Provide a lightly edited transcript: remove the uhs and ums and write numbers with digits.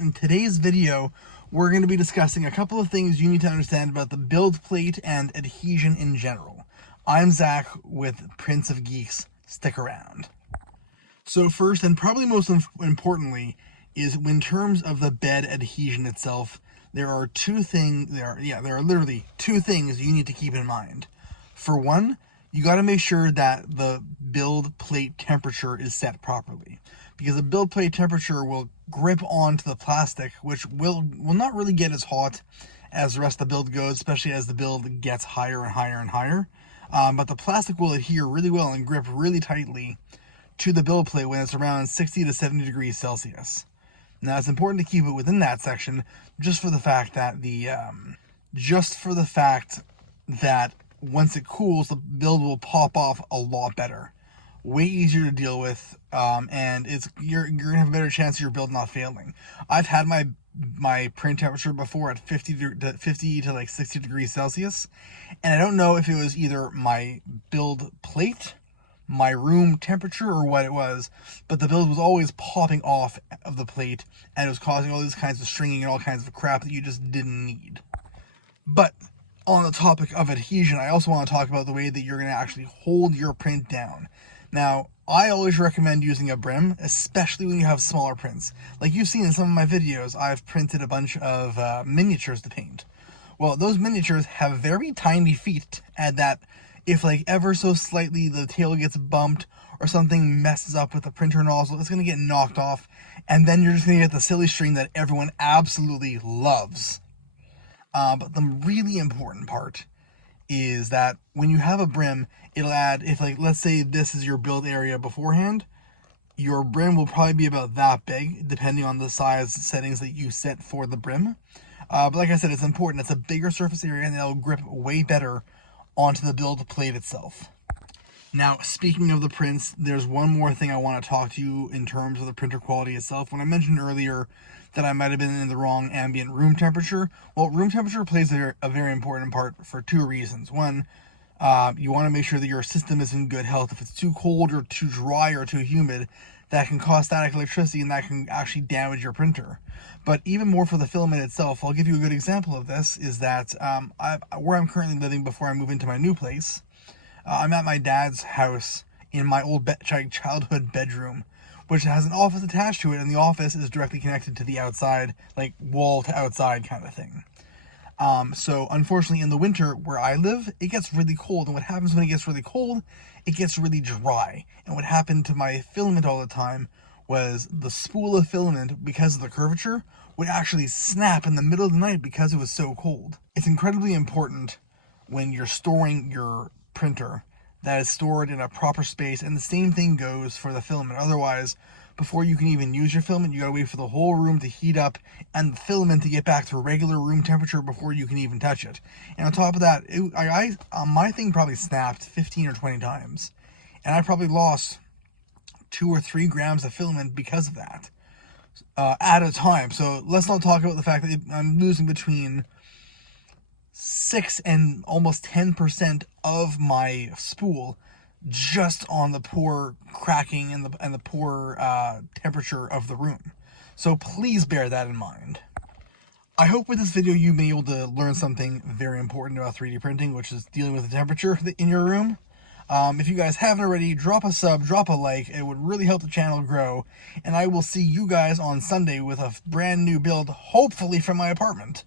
In today's video, we're going to be discussing a couple of things you need to understand about the build plate and adhesion in general. I'm Zach with Prince of Geeks. Stick around. So first, and probably most importantly, is in terms of the bed adhesion itself, there are literally two things you need to keep in mind. For one, you got to make sure that the build plate temperature is set properly, because the build plate temperature will grip onto the plastic, which will not really get as hot as the rest of the build goes, especially as the build gets higher and higher and higher. But the plastic will adhere really well and grip really tightly to the build plate when it's around 60 to 70 degrees Celsius. Now, it's important to keep it within that section, just for the fact that once it cools, the build will pop off a lot better. Way easier to deal with, and you're gonna have a better chance of your build not failing. I've had my print temperature before at 50 to like 60 degrees Celsius, and I don't know if it was either my build plate, my room temperature, or what it was, but the build was always popping off of the plate, and it was causing all these kinds of stringing and all kinds of crap that you just didn't need. But on the topic of adhesion, I also want to talk about the way that you're going to actually hold your print down. Now, I always recommend using a brim, especially when you have smaller prints. Like you've seen in some of my videos, I've printed a bunch of miniatures to paint. Well, those miniatures have very tiny feet, and that if like ever so slightly the tail gets bumped or something messes up with the printer nozzle, it's going to get knocked off, and then you're just going to get the silly string that everyone absolutely loves. But the really important part is that when you have a brim, it'll add, if like, let's say this is your build area beforehand, your brim will probably be about that big, depending on the size settings that you set for the brim. But like I said, it's important. It's a bigger surface area, and it'll grip way better onto the build plate itself. Now, speaking of the prints, there's one more thing I want to talk to you in terms of the printer quality itself. When I mentioned earlier that I might have been in the wrong ambient room temperature, well, room temperature plays a very important part for two reasons. One, you want to make sure that your system is in good health. If it's too cold or too dry or too humid, that can cause static electricity, and that can actually damage your printer. But even more for the filament itself, I'll give you a good example of this, is that where I'm currently living before I move into my new place, I'm at my dad's house in my old childhood bedroom, which has an office attached to it, and the office is directly connected to the outside, like wall to outside kind of thing. So unfortunately in the winter where I live, it gets really cold, and what happens when it gets really cold, it gets really dry. And what happened to my filament all the time was the spool of filament, because of the curvature, would actually snap in the middle of the night because it was so cold. It's incredibly important when you're storing your printer that is stored in a proper space, and the same thing goes for the filament. Otherwise, before you can even use your filament, you gotta wait for the whole room to heat up and the filament to get back to regular room temperature before you can even touch it. And on top of that, my thing probably snapped 15 or 20 times, and I probably lost 2 or 3 grams of filament because of that at a time. So let's not talk about the fact that I'm losing between 6 and almost 10% of my spool just on the poor cracking and the poor temperature of the room. So please bear that in mind. I hope with this video you've been able to learn something very important about 3D printing, which is dealing with the temperature in your room. If you guys haven't already, drop a sub, drop a like. It would really help the channel grow, and I will see you guys on Sunday with a brand new build, hopefully from my apartment.